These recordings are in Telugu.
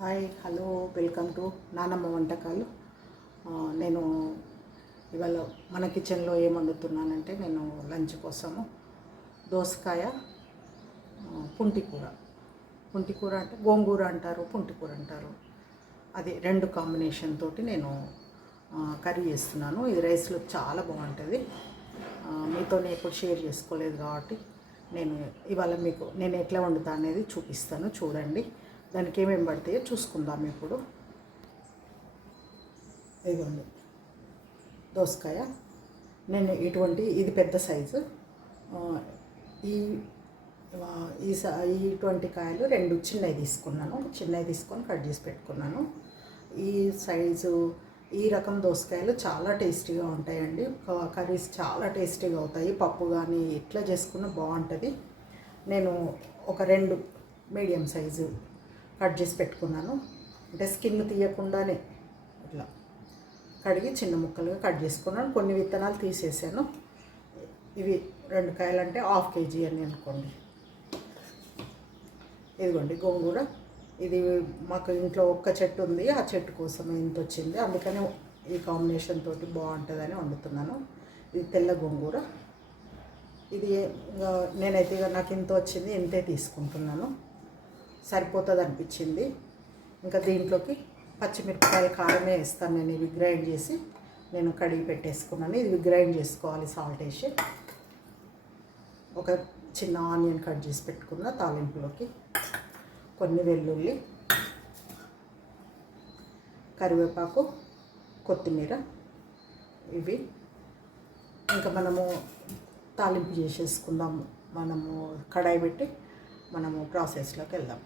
హాయ్ హలో వెల్కమ్ టు నానమ్మ వంటకాలు. నేను ఇవాళ మన కిచెన్లో ఏం వండుతున్నానంటే నేను లంచ్ కోసము దోసకాయ పుంటికూర. పుంటికూర అంటే గోంగూర అంటారు, పుంటికూర అంటారు. అది రెండు కాంబినేషన్ తోటి నేను కర్రీ చేస్తున్నాను. ఇది రైస్లో చాలా బాగుంటుంది. మీతో ఎప్పుడు షేర్ చేసుకోలేదు కాబట్టి నేను ఇవాళ మీకు నేను ఎట్లా వండుతా అనేది చూపిస్తాను, చూడండి. దానికి ఏమేమి పడతాయో చూసుకుందాం ఇప్పుడు. ఇదిగోండి దోసకాయ. నేను ఇది పెద్ద సైజు. ఈ ఇటువంటి కాయలు రెండు చిన్నవి తీసుకొని కట్ చేసి పెట్టుకున్నాను. ఈ సైజు ఈ రకం దోసకాయలు చాలా టేస్టీగా ఉంటాయండి. కర్రీస్ చాలా టేస్టీగా అవుతాయి. పప్పు కానీ ఎట్లా చేసుకున్నా బాగుంటుంది. నేను ఒక రెండు మీడియం సైజు కట్ చేసి పెట్టుకున్నాను. అంటే స్కిన్ తీయకుండానే ఇట్లా కడిగి చిన్న ముక్కలుగా కట్ చేసుకున్నాను. కొన్ని విత్తనాలు తీసేసాను. ఇవి రెండు కాయలు అంటే 1/2 kg అని అనుకోండి. ఇదిగోండి గోంగూర. ఇది మాకు ఇంట్లో ఒక్క చెట్టు ఉంది, ఆ చెట్టు కోసం ఇంత వచ్చింది, అందుకని ఈ కాంబినేషన్ తోటి బాగుంటుందని వండుతున్నాను. ఇది తెల్ల గోంగూర. ఇది నేనైతే నాకు ఇంత వచ్చింది, ఇంతే తీసుకుంటున్నాను, సరిపోతుంది అనిపించింది. ఇంకా దీంట్లోకి పచ్చిమిరపకాయల కారమే వేస్తాను. నేను ఇవి గ్రైండ్ చేసి నేను కడిగి పెట్టేసుకున్నాను. ఇది గ్రైండ్ చేసుకోవాలి సాల్ట్ వేసి. ఒక చిన్న ఆనియన్ కట్ చేసి పెట్టుకున్న తాలింపులోకి, కొన్ని వెల్లుల్లి, కరివేపాకు, కొత్తిమీర, ఇవి ఇంకా మనము తాలింపు చేసేసుకుందాము. మనము కడాయి పెట్టి మనము ప్రాసెస్లోకి వెళ్దాం.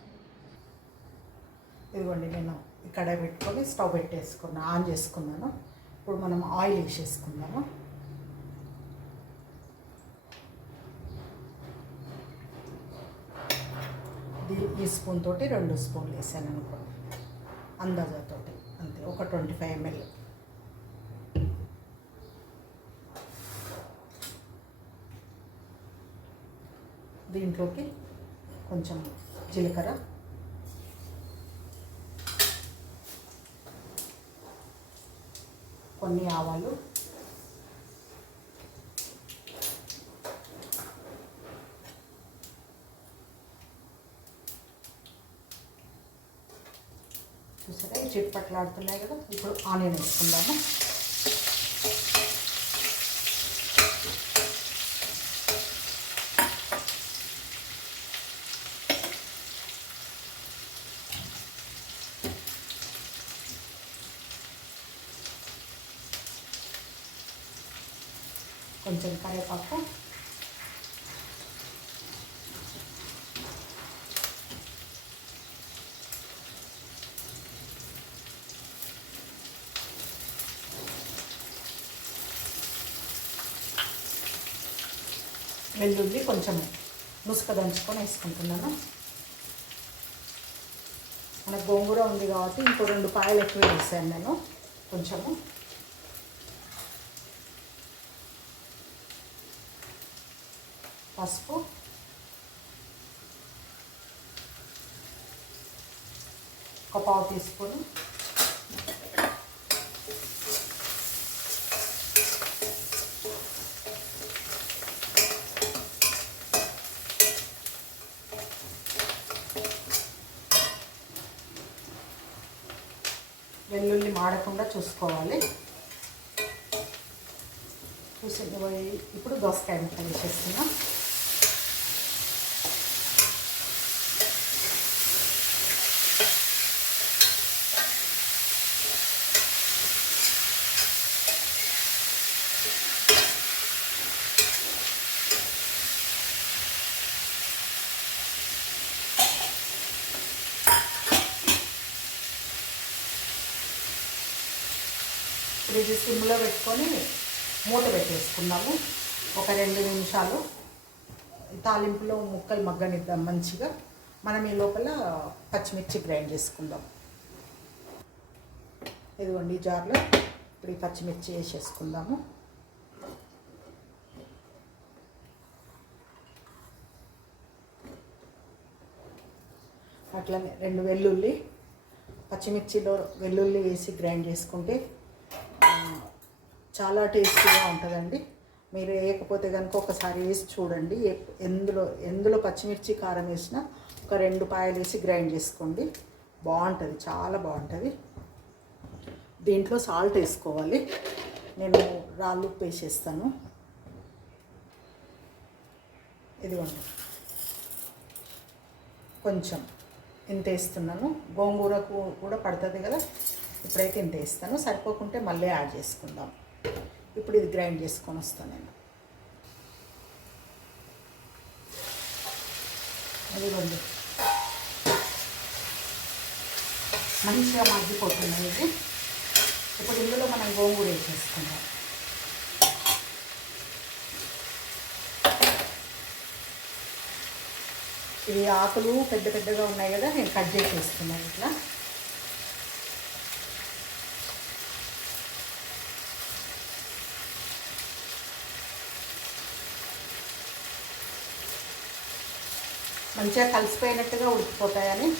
ఇదిగోండి నేను కడాయి పెట్టుకొని స్టవ్ ఆన్ చేసుకున్నాను. ఇప్పుడు మనం ఆయిల్ వేసేసుకుందాము. ఈ స్పూన్ తోటి 2 స్పూన్లు వేసాను అనుకోండి, అందాజతోటి అంతే. ఒక 25 ml. దీంట్లోకి కొంచెం జీలకర్ర, కొన్ని ఆవాలు, చూసారా ఈ చిట్పట్లాడుతున్నాయి కదా. ఇప్పుడు ఆనియన్ వేసుకుందాము. కొంచెం కరివేపాకు, వెల్లుల్లి కొంచెం ముసుక దంచుకొని వేసుకుంటున్నాను. మనకు గోంగూర ఉంది కాబట్టి ఇంకో 2 పాయలు ఎక్కువ వేసాను నేను. కొంచెము పసుపు, ఒక 1/2 టీ స్పూను, వెల్లుల్లి మాడకుండా చూసుకోవాలి. ఇప్పుడు దోసకాయ ముక్కలు వేసేస్తున్నాం. ఇది సిమ్లో పెట్టుకొని మూత పెట్టేసుకున్నాము. ఒక 2 నిమిషాలు తాలింపులో ముక్కలు మగ్గనిద్దాం మంచిగా. మనం ఈ లోపల పచ్చిమిర్చి గ్రైండ్ చేసుకుందాం. ఇదిగోండి జార్లో ఇప్పుడు ఈ పచ్చిమిర్చి వేసేసుకుందాము. అట్లనే 2 వెల్లుల్లి, పచ్చిమిర్చిలో వెల్లుల్లి వేసి గ్రైండ్ చేసుకుంటే చాలా టేస్టీగా ఉంటుందండి. మీరు వేయకపోతే కనుక ఒకసారి వేసి చూడండి. ఎందులో పచ్చిమిర్చి కారం వేసినా ఒక 2 పాయలు వేసి గ్రైండ్ చేసుకోండి, బాగుంటుంది, చాలా బాగుంటుంది. దీంట్లో సాల్ట్ వేసుకోవాలి. నేను రాళ్ళు ఉప్పు వేసేస్తాను. ఇదిగోండి, కొంచెం ఇంత వేస్తున్నాను. గోంగూరకు కూడా పడుతుంది కదా, ఇప్పుడైతే ఇంత వేస్తాను. సరిపోకుంటే మళ్ళీ యాడ్ చేసుకుందాం. ఇప్పుడు ఇది గ్రైండ్ చేసుకొని వస్తాను నేను. ఇదిగోండి, మంచిగా మగ్గిపోతున్నాయి ఇది. ఇప్పుడు ఇందులో మనం గోంగూర వేసేసుకుందాం. ఇవి ఆకులు పెద్ద పెద్దగా ఉన్నాయి కదా, నేను కట్ చేసేస్తున్నాను ఇట్లా. మంచిగా కలిసిపోయినట్టుగా ఉడికిపోతాయని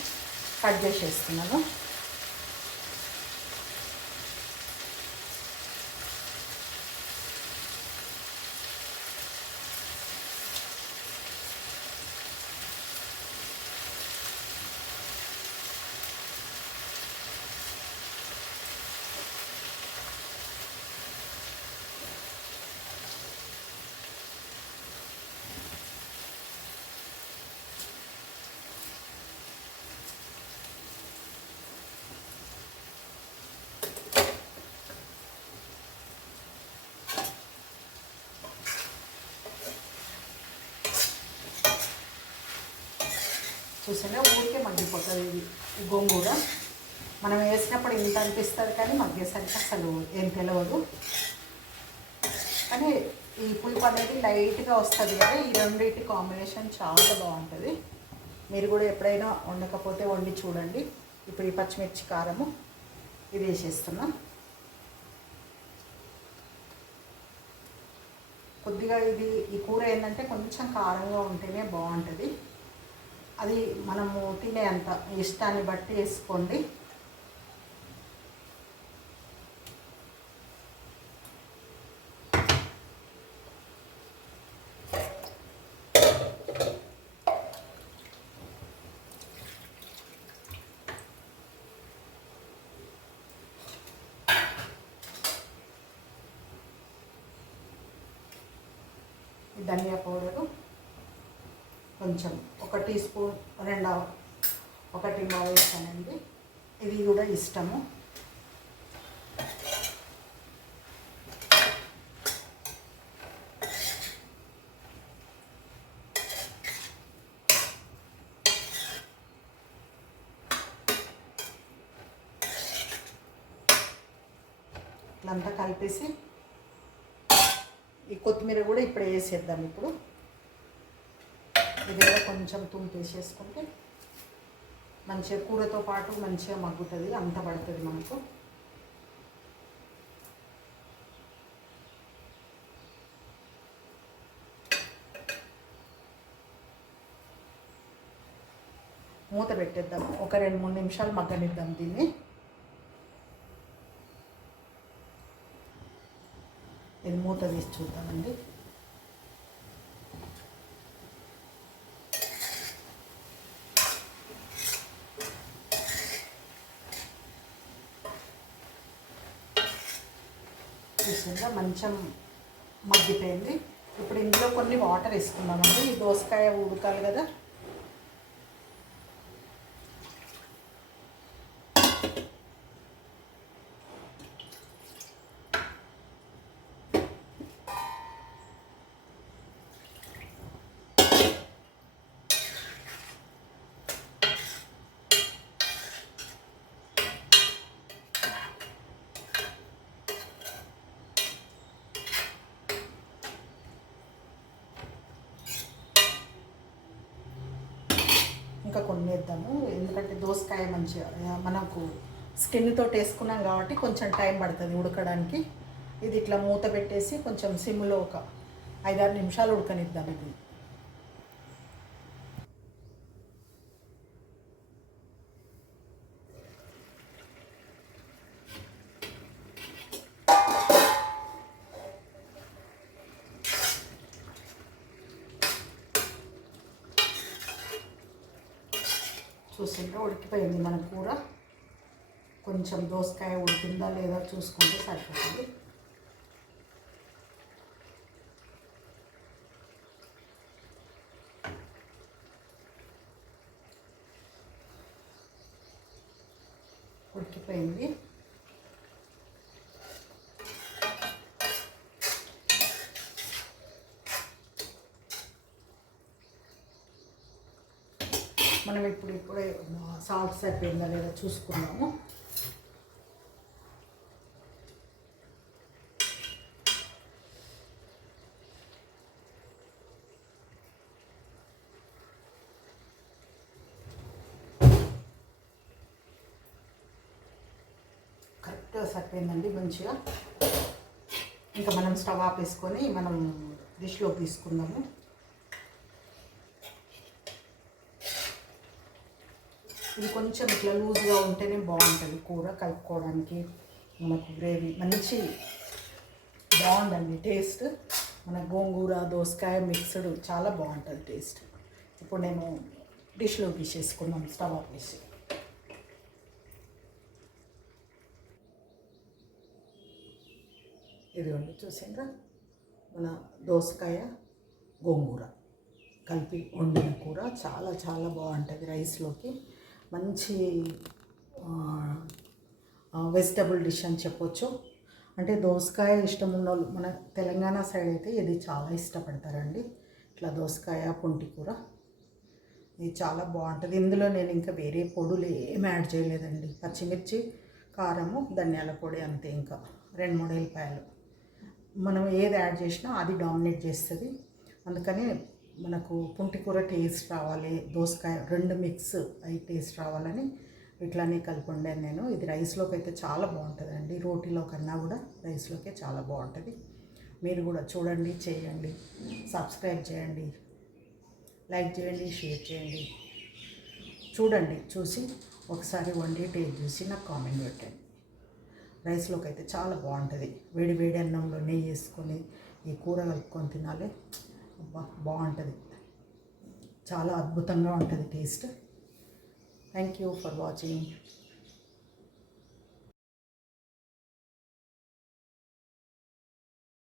కట్ చేసేస్తున్నాను. చూసారా, ఊరికే మగ్గిపోతుంది ఇది గోంగూర. మనం వేసినప్పుడు ఇంత అనిపిస్తుంది కానీ మగ్గేసరికి అసలు ఏం తెలియదు. కానీ ఈ పులుపు అనేది లైట్గా వస్తుంది కదా, ఈ రెండింటి కాంబినేషన్ చాలా బాగుంటుంది. మీరు కూడా ఎప్పుడైనా వండకపోతే వండి చూడండి. ఇప్పుడు ఈ పచ్చిమిర్చి కారము ఇది వేసేస్తున్నా. కొద్దిగా ఈ కూర ఏంటంటే కొంచెం కారంగా ఉంటేనే బాగుంటుంది. అది మనము తినే అంత ఇష్టాన్ని బట్టి వేసుకోండి. ధనియా పౌడరు కొంచెం 1 టీ స్పూన్, 1 వేసానండి. ఇది కూడా ఇష్టము. ఇట్లంతా కలిపేసి ఈ కొత్తిమీర కూడా ఇప్పుడు వేసేద్దాం. ఇప్పుడు ఇది కూడా కొంచెం తుంపేసేసుకుంటే మంచిగా కూరతో పాటు మంచిగా మగ్గుతుంది, అంత పడుతుంది మనకు. మూత పెట్టేద్దాం, ఒక 2-3 నిమిషాలు మగ్గనిద్దాం దీన్ని. ఇది మూత తీసి చూద్దామండి. చూసిందా, మంచం మగ్గిపోయింది. ఇప్పుడు ఇందులో కొన్ని వాటర్ వేసుకుందామండి. ఈ దోసకాయ ఉడకాలి కదా. ఇంకా కొన్ని వేద్దాము, ఎందుకంటే దోసకాయ మంచిగా మనకు స్కిన్ తోటి వేసుకున్నాం కాబట్టి కొంచెం టైం పడుతుంది ఉడకడానికి. ఇది ఇట్లా మూత పెట్టేసి కొంచెం సిమ్లో ఒక 5-6 నిమిషాలు ఉడకనిద్దాం. ఇది చూసిండ్రా ఉడికిపోయింది మన కూర. కొంచెం దోసకాయ ఉడికిందా లేదా చూసుకుంటే సరిపోతుంది. ఉడికిపోయింది. మనం ఇప్పుడే సాల్ట్ సరిపోయిందా లేదా చూసుకున్నాము. కరెక్ట్గా సరిపోయిందండి మంచిగా. ఇంకా మనం స్టవ్ ఆపేసుకొని మనం డిష్లోకి తీసుకుందాము. ఇది కొంచెం ఇట్లా లూజ్గా ఉంటేనే బాగుంటుంది కూర కలుపుకోవడానికి. మనకు గ్రేవీ మంచి బాగుందండి టేస్ట్. మన గోంగూర దోసకాయ మిక్స్డ్ చాలా బాగుంటుంది టేస్ట్. ఇప్పుడు నేను డిష్లో తీసేసుకున్నాం స్టవ్ ఆపేసి. ఇదిగోండి చూసిండ్రా మన దోసకాయ గోంగూర కలిపి వండిన కూర చాలా చాలా బాగుంటుంది రైస్లోకి. మంచి వెజిటబుల్ డిష్ అని చెప్పొచ్చు. అంటే దోసకాయ ఇష్టం ఉన్న వాళ్ళు మన తెలంగాణ సైడ్ అయితే ఇది చాలా ఇష్టపడతారండి. ఇట్లా దోసకాయ పుంటి కూర ఇది చాలా బాగుంటుంది. ఇందులో నేను ఇంకా వేరే పొడులు ఏం యాడ్ చేయలేదండి. పచ్చిమిర్చి, కారము, ధనియాల పొడి అంతే. ఇంకా 2-3 ఎల్లిపాయలు. మనం ఏది యాడ్ చేసినా అది డామినేట్ చేస్తుంది. అందుకని మనకు పుంటి కూర టేస్ట్ రావాలి, దోసకాయ 2 మిక్స్ అయి టేస్ట్ రావాలని ఇట్లానే కలిపి వండాను నేను. ఇది రైస్లోకి అయితే చాలా బాగుంటుందండి. రోటీలో కన్నా కూడా రైస్లోకే చాలా బాగుంటుంది. మీరు కూడా చూడండి, చేయండి, సబ్స్క్రైబ్ చేయండి, లైక్ చేయండి, షేర్ చేయండి. చూడండి, చూసి ఒకసారి వండి టేస్ట్ చూసి నాకు కామెంట్ పెట్టండి. రైస్లోకి అయితే చాలా బాగుంటుంది. వేడి వేడి అన్నంలో నెయ్యి వేసుకొని ఈ కూర కలుపుకొని తినాలి. బాగుంటుంది, చాలా అద్భుతంగా ఉంటుంది taste. Thank you for watching.